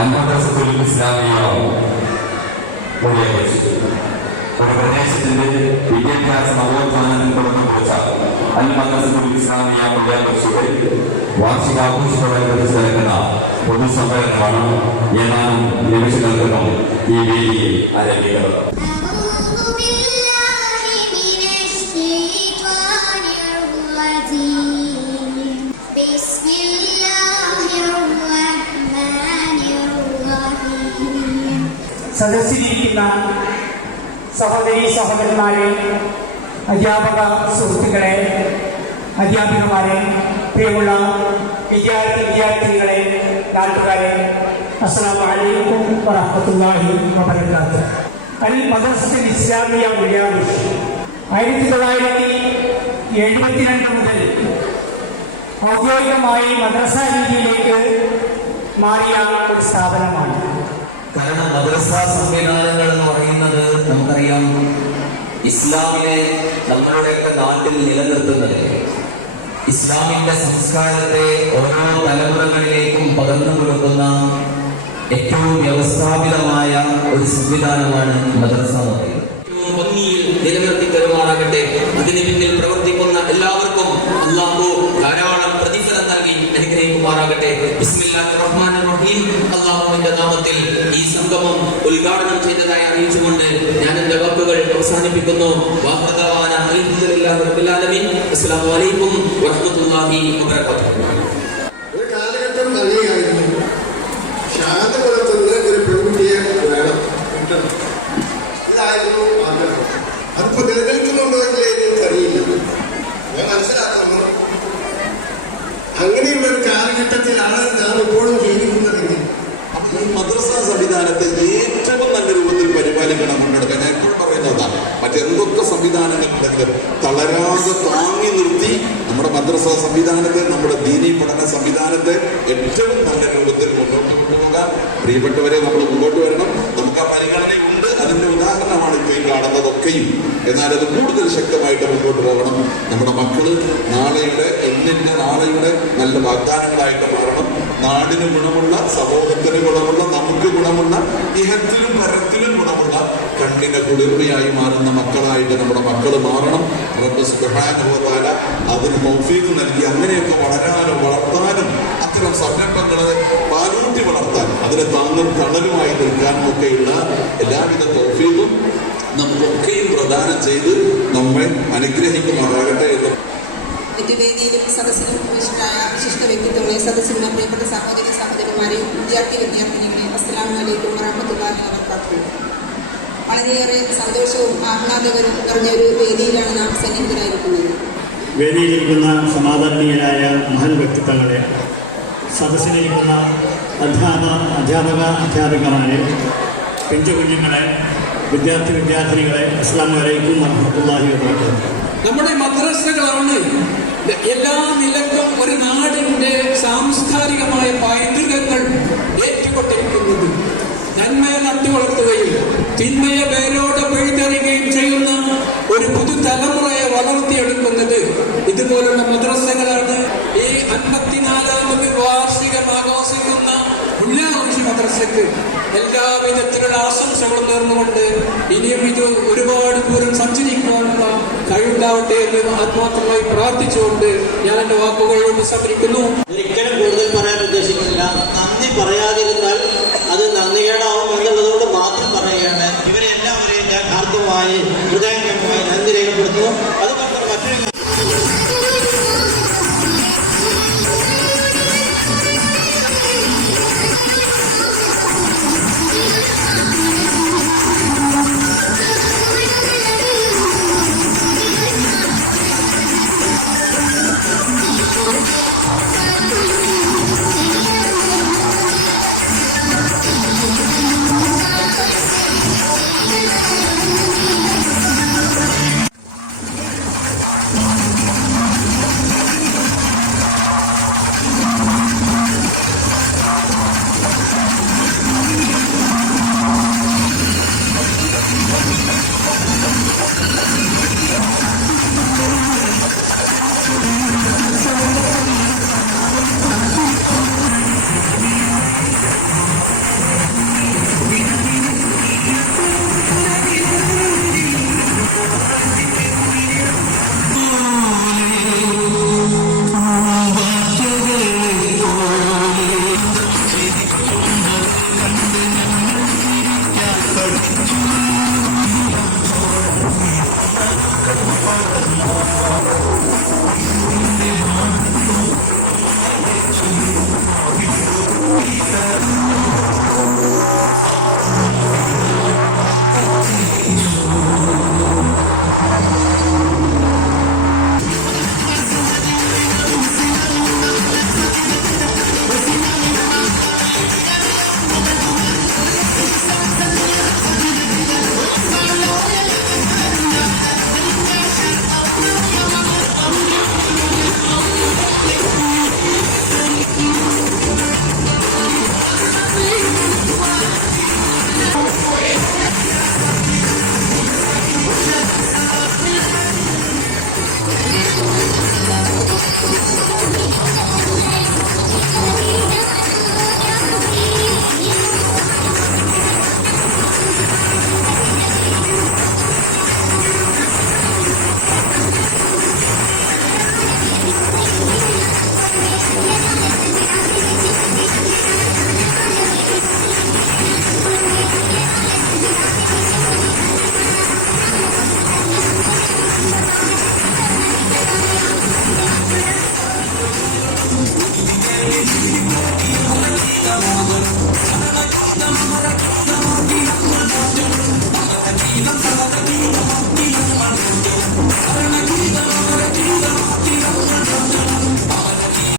അൽമദ്രസത്തുൽ ഇസ്ലാമിയ ഒരു പ്രദേശത്തിന്റെ വിദ്യാഭ്യാസ നവോത്ഥാനം തുടർന്നു കുറിച്ച അൽമദ്രസത്തുൽ ഇസ്ലാമിയ മുടിയാപ്പുഴ വാർഷികാഘോഷത്തോടനുബന്ധിച്ച് നടക്കുന്ന പൊതുസമ്മേളനമാണ് ഏതാനും നിമിഷങ്ങൾക്കകം ഈ വേദിയിൽ ആരംഭിക്കുന്നത്. സദസ്സിലിരിക്കുന്ന സഹോദരീ സഹോദരന്മാരെ, അധ്യാപക സുഹൃത്തുക്കളെ, അധ്യാപികമാരെ, പ്രിയമുള്ള വിദ്യാർത്ഥിനികളെ, നാട്ടുകാരെ, അസ്സലാമു അലൈക്കും വറഹ്മത്തുള്ളാഹി വബറകാതുഹു. അൽ മദ്രസത്തുൽ ഇസ്ലാമിയ മുടിയാപ്പുഴ 1972 മുതൽ ഔദ്യോഗികമായി മദ്രസ രീതിയിലേക്ക് മാറിയ ഒരു സ്ഥാപനമാണ്. കാരണം മദ്രസ സംവിധാനങ്ങൾ എന്ന് പറയുന്നത് നമുക്കറിയാം, ഇസ്ലാമിനെ നമ്മളുടെയൊക്കെ നാട്ടിൽ നിലനിർത്തുന്നത്, ഇസ്ലാമിന്റെ സംസ്കാരത്തെ ഓരോ തലമുറകളിലേക്കും പകർന്നു കൊടുക്കുന്ന ഏറ്റവും വ്യവസ്ഥാപിതമായ ഒരു സംവിധാനമാണ് മദ്രസ എന്ന് പറയുന്നത്. ഏറ്റവും ഭംഗിയിൽ നിലനിർത്തി തരുമാറാകട്ടെ. അതിന് പിന്നിൽ പ്രവർത്തിക്കുന്ന എല്ലാവർക്കും അല്ലാഹു ധാരാളം പ്രതിഫലം നൽകി അനുഗ്രഹിക്കുമാറാകട്ടെ. ബിസ്മില്ലാഹിർ റഹ്മാനിർ റഹീം. അല്ലാഹുവിന്റെ നാമത്തിൽ ഈ സംഗമം ഉദ്ഘാടനം ചെയ്തതായി അറിയിച്ചുകൊണ്ട് ഞാൻ എന്റെ വാക്കുകൾ അവസാനിപ്പിക്കുന്നു. വാഹദവാന അൽഹംദുലില്ലാഹി റബ്ബിൽ ആലമീൻ. അസ്സലാമു അലൈക്കും വറഹ്മത്തുള്ളാഹി വബറകാതുഹു. ഒരു കാലഘട്ടം അറിയുകയായിരുന്നു, ശാന്തകുലത്തുള്ള ഒരു പെൺകുട്ടിയെ വേണം, കിട്ടണം. ഇതായിരുന്നു ആഗ്രഹം. അതിപ്പോ നിലനിൽക്കുന്നുണ്ടോ എങ്കിലേ എനിക്കറിയില്ല. ഞാൻ മനസ്സിലാക്കുന്നു, അങ്ങനെയുള്ള ഒരു കാലഘട്ടത്തിലാണ് ഞാൻ ഇപ്പോഴും ജീവിക്കുന്നതെങ്കിൽ ഈ മദ്രസ സംവിധാനത്തെ ഏറ്റവും നല്ല രൂപത്തിൽ പരിപാലിക്കണം, കൊണ്ടെടുക്കാൻ ഞാൻ എപ്പോഴും പറയുന്നതാണ്. മറ്റെന്തൊക്കെ സംവിധാനങ്ങളുണ്ടെങ്കിലും തളരാതെ താങ്ങി നിർത്തി നമ്മുടെ മദ്രസ സംവിധാനത്തെ, നമ്മുടെ ദീനീ പഠന സംവിധാനത്തെ ഏറ്റവും നല്ല രൂപത്തിൽ മുന്നോട്ട് കൊണ്ടുപോകാൻ പ്രിയപ്പെട്ടവരെ നമ്മൾ മുമ്പോട്ട് വരണം. നമുക്ക് ആ പരിഗണനയുണ്ട്. അതിന്റെ ഉദാഹരണമാണ് ഇപ്പോൾ ഈ കാണുന്നതൊക്കെയും. എന്നാൽ അത് കൂടുതൽ ശക്തമായിട്ട് മുമ്പോട്ട് പോകണം. നമ്മുടെ മക്കള് നാളെയുടെ നല്ല വാഗ്ദാനങ്ങളായിട്ട് മാറണം. നാടിന് ഗുണമുള്ള, സമൂഹത്തിന് ഗുണമുള്ള, നമുക്ക് ഗുണമുള്ള, ഇഹത്തിലും പരത്തിലും ഗുണമുള്ള, കണ്ണിന് കുളിർമയായി മാറുന്ന മക്കളായിട്ട് നമ്മുടെ മക്കൾ മാറണം. റബ്ബ് സുബ്ഹാനഹു വ തആല അതിന് തൗഫീഖ് നൽകി അങ്ങനെയൊക്കെ വളരാനും വളർത്താനും അത്തരം സംരംഭങ്ങളെ പാലൂട്ടി വളർത്താൻ, അതിനെ താങ്ങും തണലുമായി നിൽക്കാനും ഒക്കെയുള്ള എല്ലാവിധ തൗഫീഖും നമുക്കൊക്കെയും പ്രദാനം ചെയ്ത് നമ്മെ അനുഗ്രഹിക്കുമാറാകട്ടെ എന്ന് വേദിയിലും സദസ്സിലും വിശിഷ്ട വ്യക്തിത്വങ്ങളെ, സദസ്സിലുള്ള പ്രിയപ്പെട്ട സഹോദരന്മാരെയും വിദ്യാർത്ഥിനികളെ, അസ്സലാമു അലൈക്കും വറഹ്മത്തുള്ളാഹി വബറകാതുഹു. വളരെയേറെ സന്തോഷവും ആഹ്ലാദകരവും നിറഞ്ഞ ഒരു വേദിയിലാണ് നാം സന്നിഹിതരായിരിക്കുന്നത്. വേദിയിലിരിക്കുന്ന സമാദരണീയരായ മഹൽ വ്യക്തിത്വങ്ങളെ, സദസ്സിലിരിക്കുന്ന അധ്യാപകമാരെ, പെൺകുഞ്ഞുങ്ങളെ, വിദ്യാർത്ഥിനികളെ, അസ്സലാമു അലൈക്കും വറഹ്മത്തുള്ളാഹി വബറകാതുഹു. നമ്മുടെ മദ്രസകളാണ് എല്ലാ നിലക്കും ഒരു നാടിന്റെ സാംസ്കാരികമായ പൈതൃകങ്ങൾ ഏറ്റുകൊണ്ടിരിക്കുന്നത്. നന്മയെ നട്ടുവളർത്തുകയും തിന്മയെ വേരോടെ പിഴുതെറിയുകയും ചെയ്യുന്ന ഒരു പുതുതലമുറയെ വളർത്തിയെടുക്കുന്നത് ഇതുപോലുള്ള മദ്രസകളാണ്. ഈ 54ാമത് വാർഷികം ആഘോഷിക്കുന്ന പുണ്യാവംശി മദ്രസയ്ക്ക് എല്ലാവിധത്തിലുള്ള ആശംസകളും നേർന്നുകൊണ്ട് ഇനിയും ഇത് ഒരുപാട് ദൂരം സഞ്ചരിക്കാനുള്ള കഴിവുണ്ടാവട്ടെ എന്ന് ആത്മാർത്ഥമായി പ്രാർത്ഥിച്ചുകൊണ്ട് ഞാൻ എന്റെ വാക്കുകൾ ഉപസംഹരിക്കുന്നു. ഒരിക്കലും കൂടുതൽ പറയാൻ ഉദ്ദേശിക്കുന്നില്ല. നന്ദി പറയാതിരുന്നാൽ അത് നന്ദികേടാവും എന്നുള്ളതുകൊണ്ട് മാത്രം പറയുകയാണ്. ഇവരെ എല്ലാവരെയും ഞാൻ ആർദ്രമായി ഹൃദയംഗമായി നന്ദി രേഖപ്പെടുത്തുന്നു. അതുകൊണ്ട് മറ്റൊരു Mother